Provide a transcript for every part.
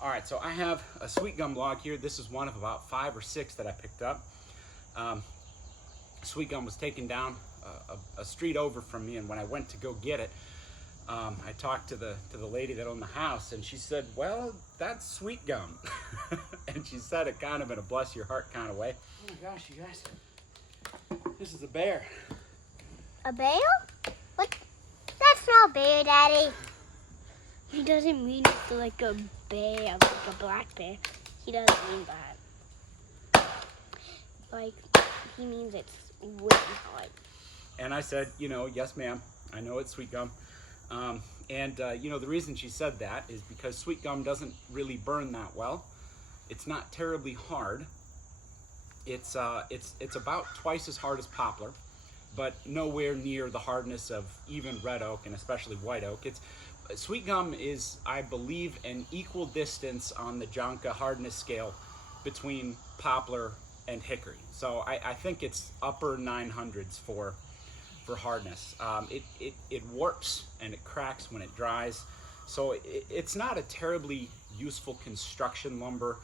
All right, so I have a sweet gum log here. This is one of about 5 or 6 that I picked up. Sweet gum was taken down a street over from me, and when I went to go get it, I talked to the lady that owned the house, and she said, "Well, that's sweet gum," and she said it kind of in a bless your heart kind of way. Oh my gosh, you guys, this is a bear. A bear? What? That's not a bear, Daddy. He doesn't mean it's like a bear, like a black bear. He doesn't mean that. Like, he means it's really hard. And I said, yes, ma'am. I know it's sweet gum. The reason she said that is because sweet gum doesn't really burn that well. It's not terribly hard. It's about twice as hard as poplar, but nowhere near the hardness of even red oak and especially white oak. Sweet gum is, I believe, an equal distance on the Jonka hardness scale between poplar and hickory. So I think it's upper 900s for hardness. It warps and it cracks when it dries. So it's not a terribly useful construction lumber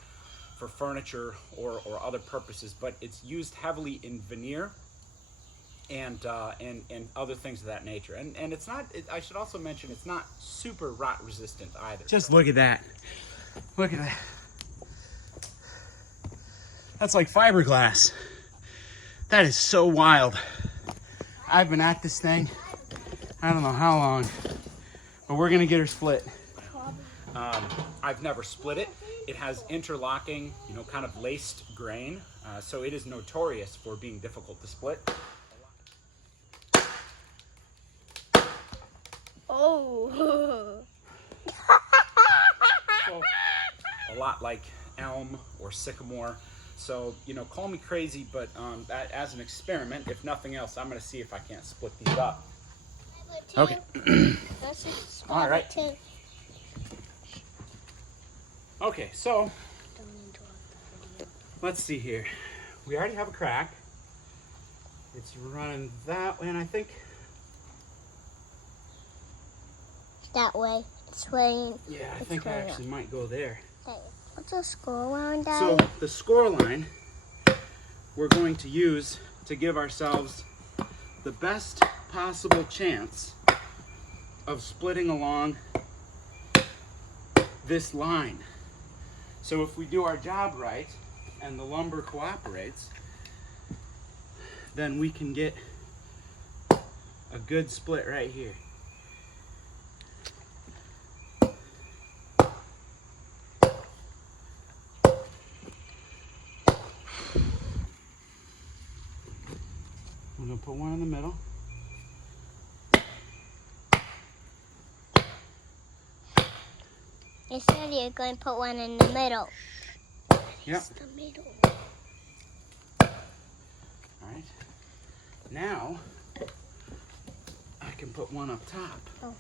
for furniture or other purposes, but it's used heavily in veneer and other things of that nature. And it's not, I should also mention, it's not super rot resistant either. Just look at that. Look at that. That's like fiberglass. That is so wild. I've been at this thing, I don't know how long, but we're gonna get her split. I've never split it. It has interlocking, kind of laced grain, so it is notorious for being difficult to split. Oh. So, a lot like elm or sycamore. So, call me crazy, but as an experiment, if nothing else, I'm going to see if I can't split these up. Okay. All right. Okay, so let's see here. We already have a crack. It's running that way, and I think that way. It's raining. Yeah, I think I actually might go there. Hey, what's the score line, Dad? So the score line we're going to use to give ourselves the best possible chance of splitting along this line. So if we do our job right and the lumber cooperates, then we can get a good split right here. I'm gonna put one in the middle. You said you're going to put one in the middle. Yep. It's the middle. All right. Now I can put one up top. Oh.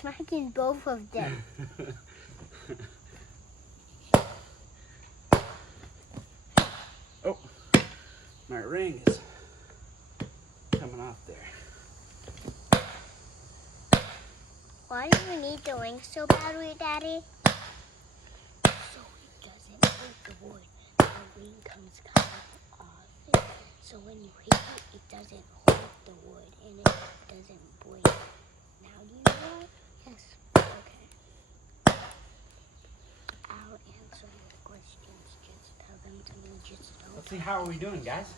Smacking both of them. Oh, my ring is coming off there. Why do you need the ring so badly, Daddy? So it doesn't hurt the wood. The ring comes kind of off. So when you hit it, it doesn't hurt the wood and it doesn't break. Now do you know that? Yes. Okay. I'll answer your questions. Just tell them to me. Just don't. Let's see, how are we doing, guys?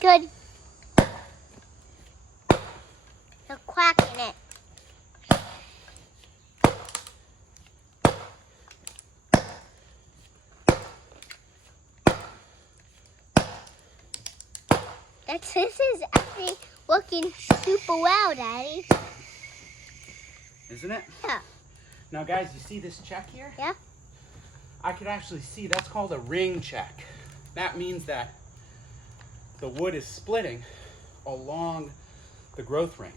Good. You're quacking it. This is actually working super well, Daddy. Isn't it? Yeah. Now, guys, you see this check here? Yeah. I could actually see that's called a ring check. That means that the wood is splitting along the growth ring.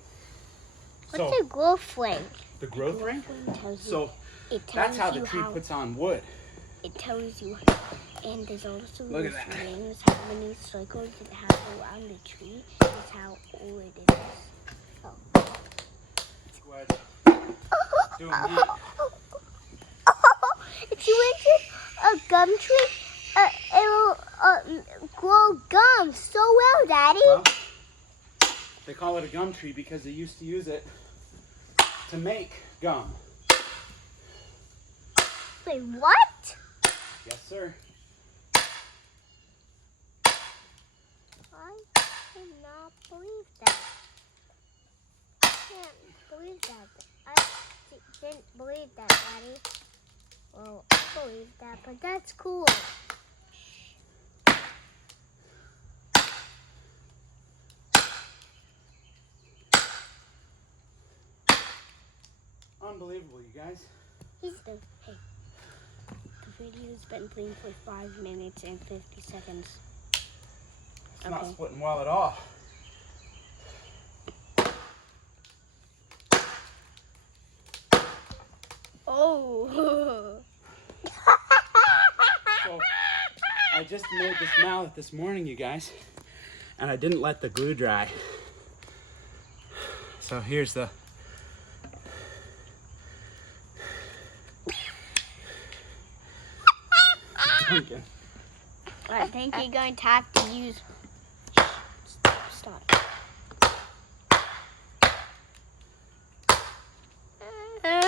What's the growth ring? The growth ring? Tells you, So that's how the tree puts on wood. It tells you, and there's also Look at these that. rings, how many cycles it has around the tree. Is how old it is. Doing that. If you went to a gum tree, it will grow gum so well, Daddy. Well, they call it a gum tree because they used to use it to make gum. Wait, what? Yes, sir. I cannot believe that. I can't believe that. I didn't believe that, Daddy. Well, I believe that, but that's cool. Unbelievable, you guys. Hey, the video's been playing for 5 minutes and 50 seconds. It's not splitting well at all. Oh. So, I just made this mallet this morning, you guys, and I didn't let the glue dry. So here's the Duncan. I think you're going to have to use... Stop. All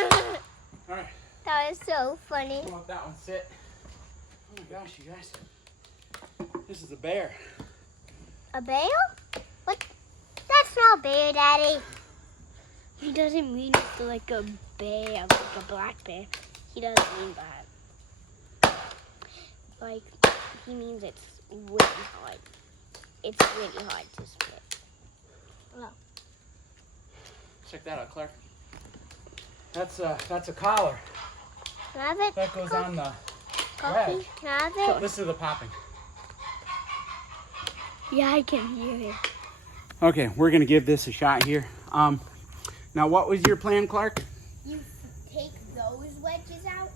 right. That was so funny. We'll let that one sit. Oh my gosh, you guys. This is a bear. A bear? What? That's not a bear, Daddy. He doesn't mean it's like a bear, like a black bear. He doesn't mean that. Like, he means it's really hard. It's really hard to split. Oh. Check that out, Clark. That's a collar. Can I have it? That goes on the Coffee? wedge. Can I have So it? listen to the popping. Yeah, I can hear it. Okay, we're gonna give this a shot here. Now what was your plan, Clark? You take those wedges out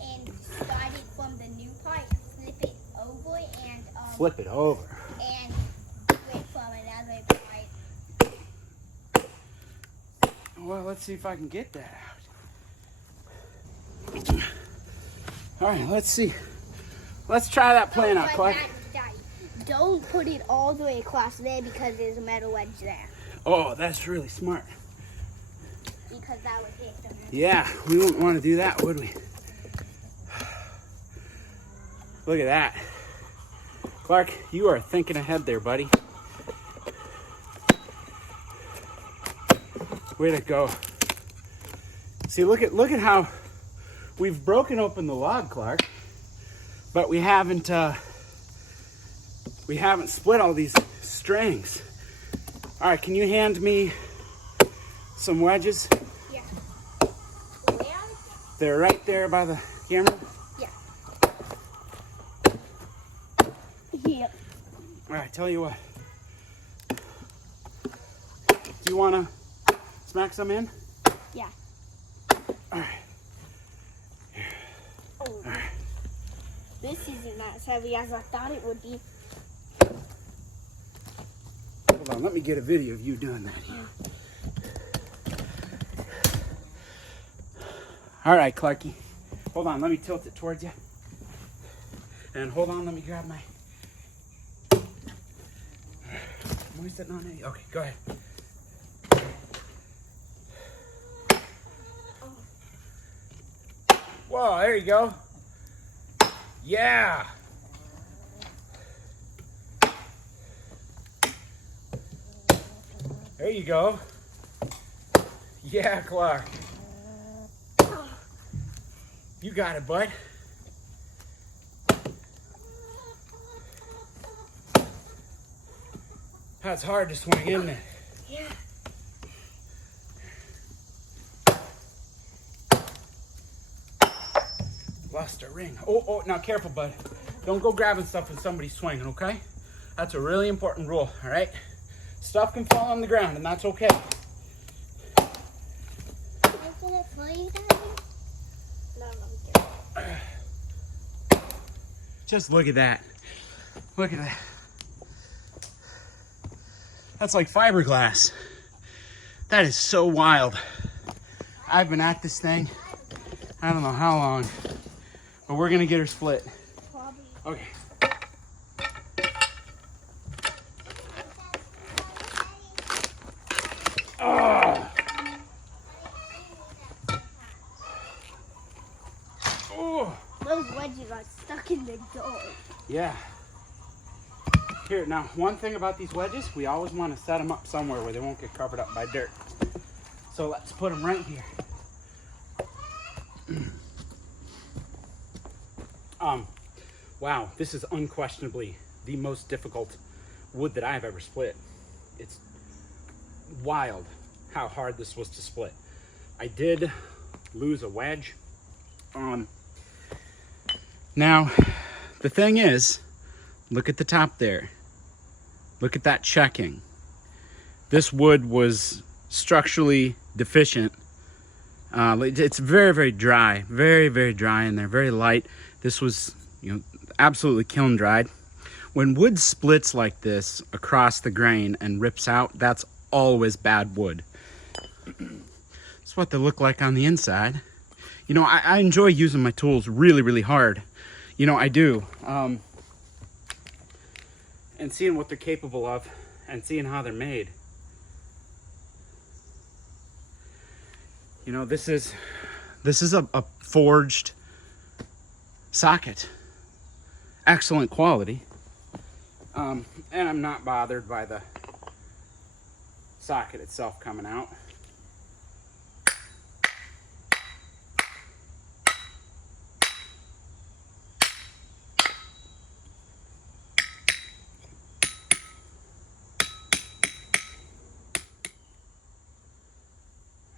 and slide it from the new part, flip it over, and Flip it over. and do it from another part. Well, let's see if I can get that out. All right, let's see. Let's try that plan out, Clark. Don't put it all the way across there because there's a metal wedge there. Oh, that's really smart. Because that would hit them. Yeah, we wouldn't want to do that, would we? Look at that. Clark, you are thinking ahead there, buddy. Way to go. See, look at how we've broken open the log, Clark, but we haven't split all these strings. All right, can you hand me some wedges? Yeah. They're right there by the camera. Yeah. Yeah. All right, tell you what. Do you want to smack some in? Yeah. All right. Oh. All right. This isn't as heavy as I thought it would be. Hold on, let me get a video of you doing that here. All right, Clarky. Hold on, let me tilt it towards you. And hold on, let me grab my... Am I sitting on it? Okay, go ahead. Whoa, there you go. Yeah. There you go. Yeah, Clark. You got it, bud. That's hard to swing, isn't it? Yeah. Lost a ring. Oh, now careful, bud. Don't go grabbing stuff when somebody's swinging, okay? That's a really important rule, all right? Stuff can fall on the ground, and that's okay. it for you, Daddy? No, I'm kidding. Just look at that. Look at that. That's like fiberglass. That is so wild. I've been at this thing, I don't know how long, but we're gonna get her split. Probably. Okay. Oh. Oh. Those wedges got stuck in the door. Yeah. Here, now, one thing about these wedges, we always want to set them up somewhere where they won't get covered up by dirt. So let's put them right here. Wow, this is unquestionably the most difficult wood that I've ever split. It's wild how hard this was to split. I did lose a wedge. Now, the thing is, look at the top there. Look at that checking. This wood was structurally deficient. It's very, very dry. Very, very dry in there. Very light. This was, absolutely kiln dried. When wood splits like this across the grain and rips out, that's always bad wood. That's what they look like on the inside. I enjoy using my tools really, really hard. I do. And seeing what they're capable of and seeing how they're made. This is a forged socket. Excellent quality. And I'm not bothered by the socket itself coming out.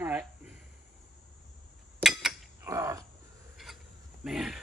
All right. Oh, man.